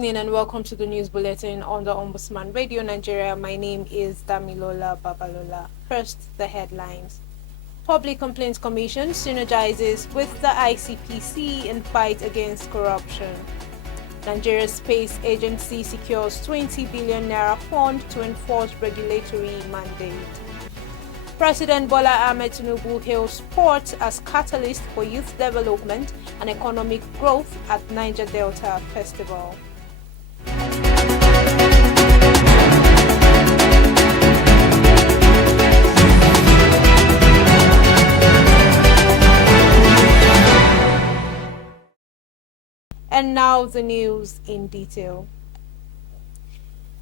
evening and welcome to the news bulletin on the Ombudsman Radio Nigeria. My name is Damilola Babalola. First, the headlines. Public Complaints Commission synergizes with the Icpc in fight against corruption. Nigeria's space agency secures 20 billion naira fund to enforce regulatory mandate. President Bola Ahmed Tinubu hails sport as catalyst for youth development and economic growth at Niger Delta Festival. And now the news in detail.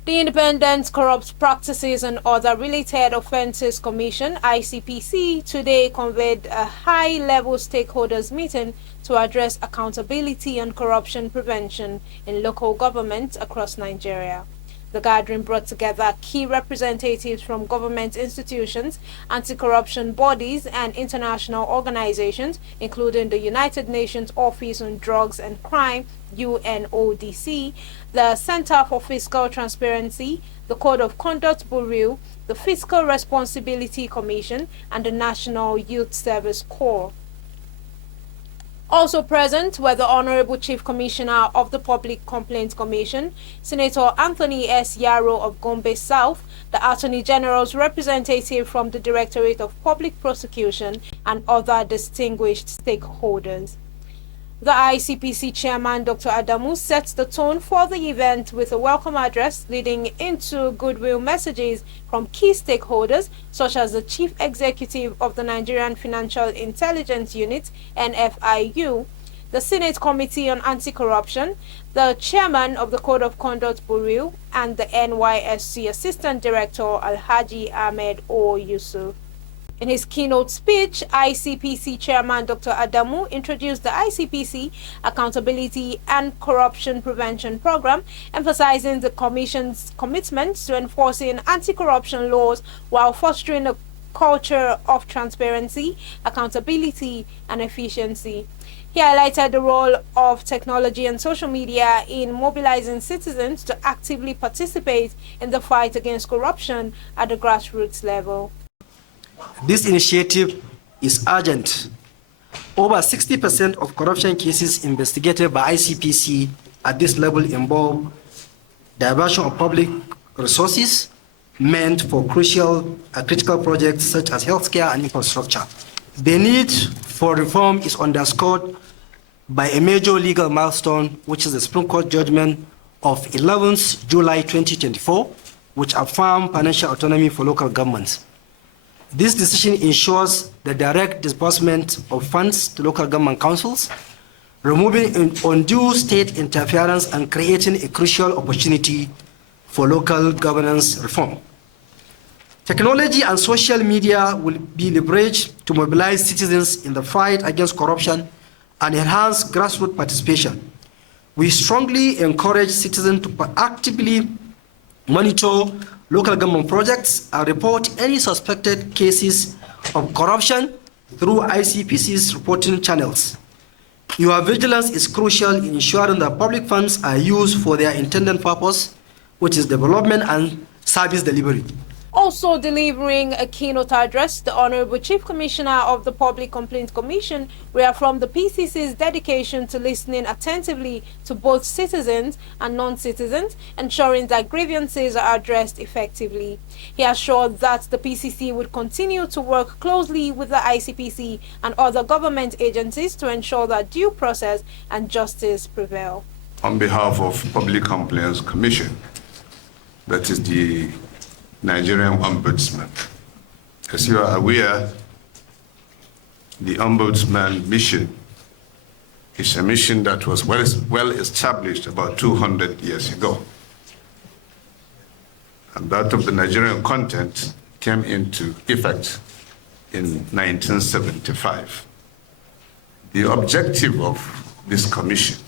The Independent Corrupt Practices and Other Related Offences Commission, Icpc, today convened a high-level stakeholders meeting to address accountability and corruption prevention in local government across Nigeria. The gathering brought together key representatives from government institutions, anti-corruption bodies, and international organizations, including the United Nations Office on Drugs and Crime, UNODC, the Center for Fiscal Transparency, the Code of Conduct Bureau, the Fiscal Responsibility Commission, and the National Youth Service Corps. Also present were the Honorable Chief Commissioner of the Public Complaints Commission, Senator Anthony S. Yarrow of Gombe South, the Attorney General's representative from the Directorate of Public Prosecution, and other distinguished stakeholders. The Icpc chairman, Dr. Adamu, sets the tone for the event with a welcome address leading into goodwill messages from key stakeholders such as the Chief Executive of the Nigerian Financial Intelligence Unit, NFIU, the Senate Committee on Anti-Corruption, the Chairman of the Code of Conduct Bureau, and the NYSC Assistant Director, Alhaji Ahmed O. Yusuf. In his keynote speech, Icpc Chairman Dr. Adamu introduced the Icpc Accountability and Corruption Prevention Program, emphasizing the Commission's commitment to enforcing anti-corruption laws while fostering a culture of transparency, accountability, and efficiency. He highlighted the role of technology and social media in mobilizing citizens to actively participate in the fight against corruption at the grassroots level. This initiative is urgent. Over 60% of corruption cases investigated by Icpc at this level involve diversion of public resources meant for critical projects such as healthcare and infrastructure. The need for reform is underscored by a major legal milestone, which is the Supreme Court judgment of 11th July 2024, which affirmed financial autonomy for local governments. This decision ensures the direct disbursement of funds to local government councils, removing undue state interference and creating a crucial opportunity for local governance reform. Technology and social media will be leveraged to mobilize citizens in the fight against corruption and enhance grassroots participation. We strongly encourage citizens to actively monitor local government projects and report any suspected cases of corruption through Icpc's reporting channels. Your vigilance is crucial in ensuring that public funds are used for their intended purpose, which is development and service delivery. Also delivering a keynote address, the Honorable Chief Commissioner of the Public Complaints Commission reaffirmed the PCC's dedication to listening attentively to both citizens and non-citizens, ensuring that grievances are addressed effectively. He assured that the PCC would continue to work closely with the Icpc and other government agencies to ensure that due process and justice prevail. On behalf of Public Complaints Commission, that is the Nigerian Ombudsman. As you are aware, the Ombudsman mission is a mission that was well established about 200 years ago. And that of the Nigerian content came into effect in 1975. The objective of this commission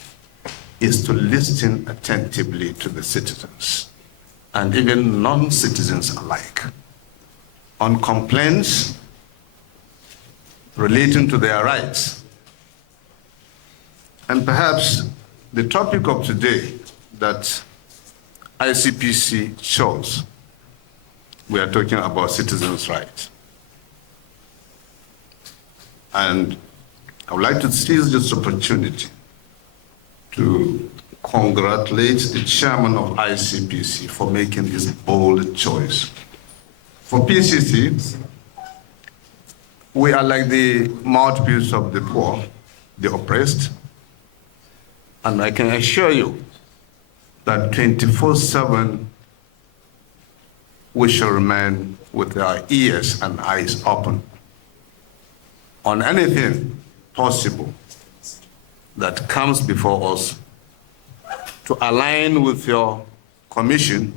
is to listen attentively to the citizens and even non-citizens alike on complaints relating to their rights. And perhaps the topic of today that ICPC chose, we are talking about citizens' rights. And I would like to seize this opportunity to congratulate the chairman of ICPC for making this bold choice. For PCC, we are like the mouthpiece of the poor, the oppressed, and I can assure you that 24/7 we shall remain with our ears and eyes open on anything possible that comes before us to align with your commission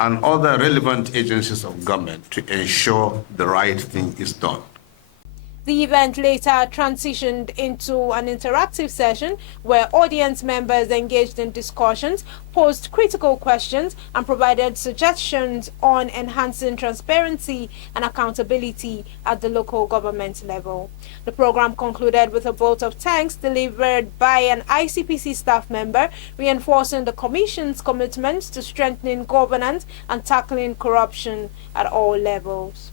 and other relevant agencies of government to ensure the right thing is done. The event later transitioned into an interactive session where audience members engaged in discussions, posed critical questions, and provided suggestions on enhancing transparency and accountability at the local government level. The program concluded with a vote of thanks delivered by an ICPC staff member, reinforcing the Commission's commitment to strengthening governance and tackling corruption at all levels.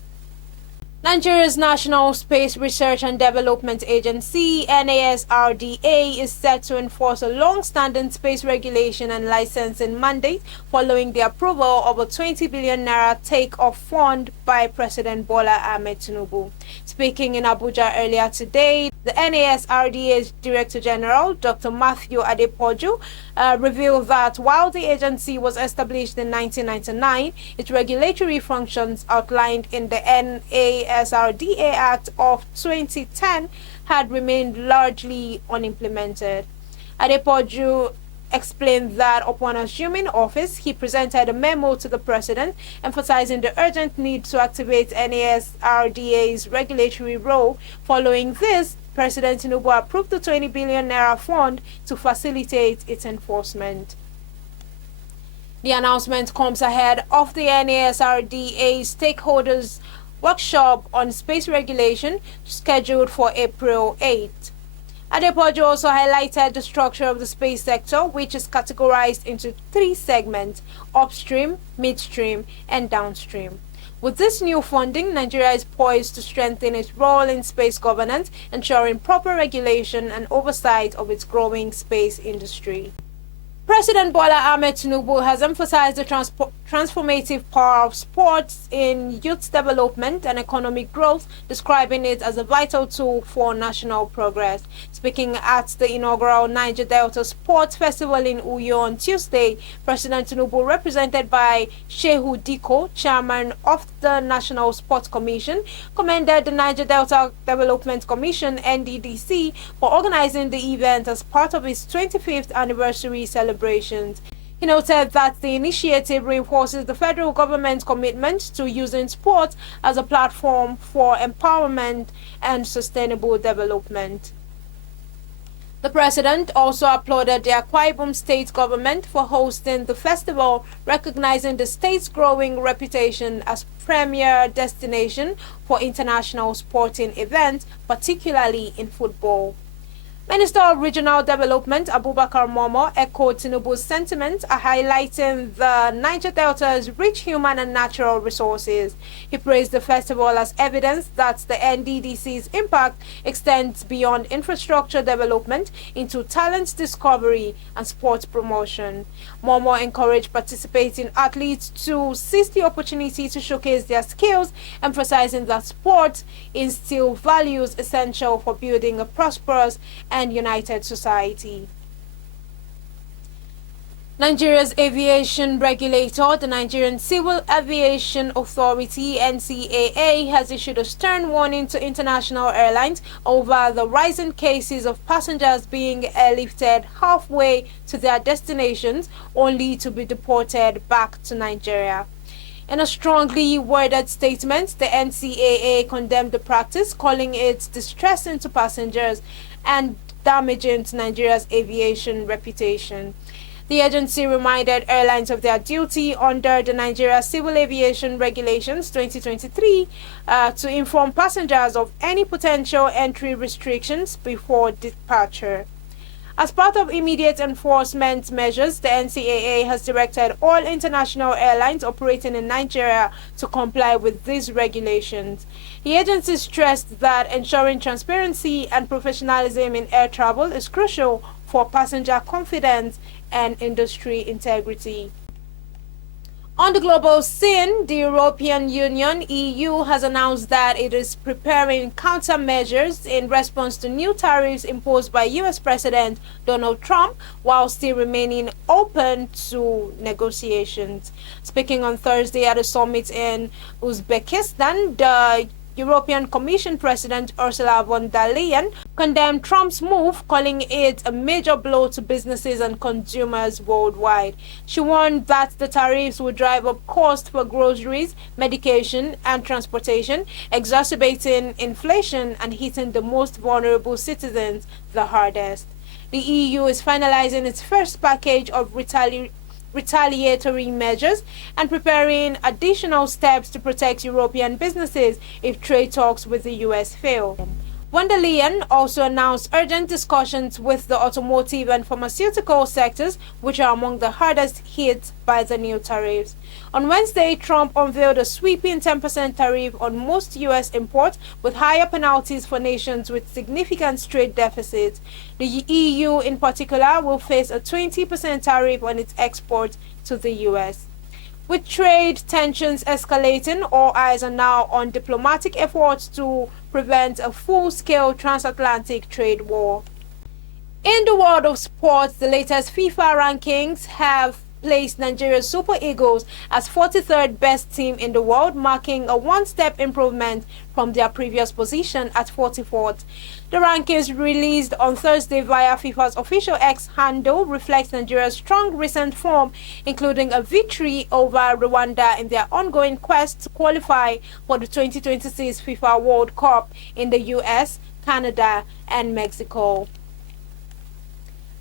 Nigeria's National Space Research and Development Agency, NASRDA, is set to enforce a long-standing space regulation and licensing mandate following the approval of a 20 billion naira take-off fund by President Bola Ahmed Tinubu. Speaking in Abuja earlier today, the NASRDA's Director General, Dr. Matthew Adepoju, revealed that while the agency was established in 1999, its regulatory functions outlined in the NASRDA Act of 2010 had remained largely unimplemented. Adepoju explained that upon assuming office, he presented a memo to the president emphasizing the urgent need to activate NASRDA's regulatory role. Following this, President Tinubu approved the 20 billion naira fund to facilitate its enforcement. The announcement comes ahead of the NASRDA stakeholders workshop on space regulation scheduled for April 8. Adepoju also highlighted the structure of the space sector, which is categorized into 3 segments: upstream, midstream, and downstream. With this new funding, Nigeria is poised to strengthen its role in space governance, ensuring proper regulation and oversight of its growing space industry. President Bola Ahmed Tinubu has emphasized the transformative power of sports in youth development and economic growth, describing it as a vital tool for national progress. Speaking at the inaugural Niger Delta Sports Festival in Uyo on Tuesday, President Tinubu, represented by Shehu Diko, chairman of the National Sports Commission, commended the Niger Delta Development Commission (NDDC) for organizing the event as part of its 25th anniversary celebrations. He noted that the initiative reinforces the federal government's commitment to using sports as a platform for empowerment and sustainable development. The president also applauded the Akwa Ibom state government for hosting the festival, recognizing the state's growing reputation as premier destination for international sporting events, particularly in football. Minister of Regional Development Abubakar Momo echoed Tinubu's sentiments, highlighting the Niger Delta's rich human and natural resources. He praised the festival as evidence that the NDDC's impact extends beyond infrastructure development into talent discovery and sports promotion. Momo encouraged participating athletes to seize the opportunity to showcase their skills, emphasizing that sports instill values essential for building a prosperous and united society. Nigeria's aviation regulator, the Nigerian Civil Aviation Authority (NCAA), has issued a stern warning to international airlines over the rising cases of passengers being airlifted halfway to their destinations only to be deported back to Nigeria. In a strongly worded statement, the NCAA condemned the practice, calling it distressing to passengers and damaging to Nigeria's aviation reputation. The agency reminded airlines of their duty under the Nigeria Civil Aviation Regulations 2023 to inform passengers of any potential entry restrictions before departure. As part of immediate enforcement measures, the NCAA has directed all international airlines operating in Nigeria to comply with these regulations. The agency stressed that ensuring transparency and professionalism in air travel is crucial for passenger confidence and industry integrity. On the global scene, the European Union (EU) has announced that it is preparing countermeasures in response to new tariffs imposed by US President Donald Trump, while still remaining open to negotiations. Speaking on Thursday at a summit in Uzbekistan, the European Commission President Ursula von der Leyen condemned Trump's move, calling it a major blow to businesses and consumers worldwide. She warned that the tariffs would drive up costs for groceries, medication, and transportation, exacerbating inflation and hitting the most vulnerable citizens the hardest. The EU is finalizing its first package of retaliatory measures and preparing additional steps to protect European businesses if trade talks with the US fail. Von der Leyen also announced urgent discussions with the automotive and pharmaceutical sectors, which are among the hardest hit by the new tariffs. On Wednesday, Trump unveiled a sweeping 10% tariff on most U.S. imports, with higher penalties for nations with significant trade deficits. The EU, in particular, will face a 20% tariff on its exports to the U.S. With trade tensions escalating, all eyes are now on diplomatic efforts to prevent a full-scale transatlantic trade war. In the world of sports, the latest FIFA rankings have placed Nigeria's Super Eagles as 43rd best team in the world, marking a one-step improvement from their previous position at 44th. The rankings released on Thursday via FIFA's official X handle reflects Nigeria's strong recent form, including a victory over Rwanda in their ongoing quest to qualify for the 2026 FIFA World Cup in the US, Canada, and Mexico.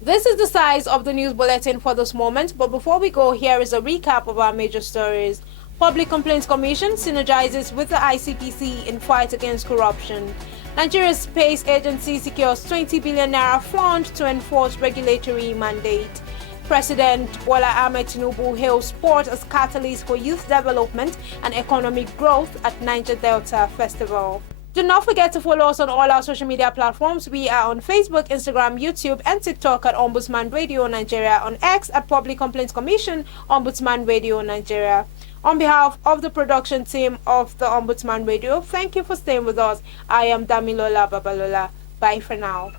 This is the size of the news bulletin for this moment, but before we go, here is a recap of our major stories. Public Complaints Commission synergizes with the Icpc in fight against corruption. Nigeria's space agency secures 20 billion naira fund to enforce regulatory mandate. President Bola Ahmed Tinubu hails sport as catalyst for youth development and economic growth at Niger Delta Festival. Do not forget to follow us on all our social media platforms. We are on Facebook, Instagram, YouTube, and TikTok at Ombudsman Radio Nigeria, on X at Public Complaints Commission, Ombudsman Radio Nigeria. On behalf of the production team of the Ombudsman Radio, thank you for staying with us. I am Damilola Babalola. Bye for now.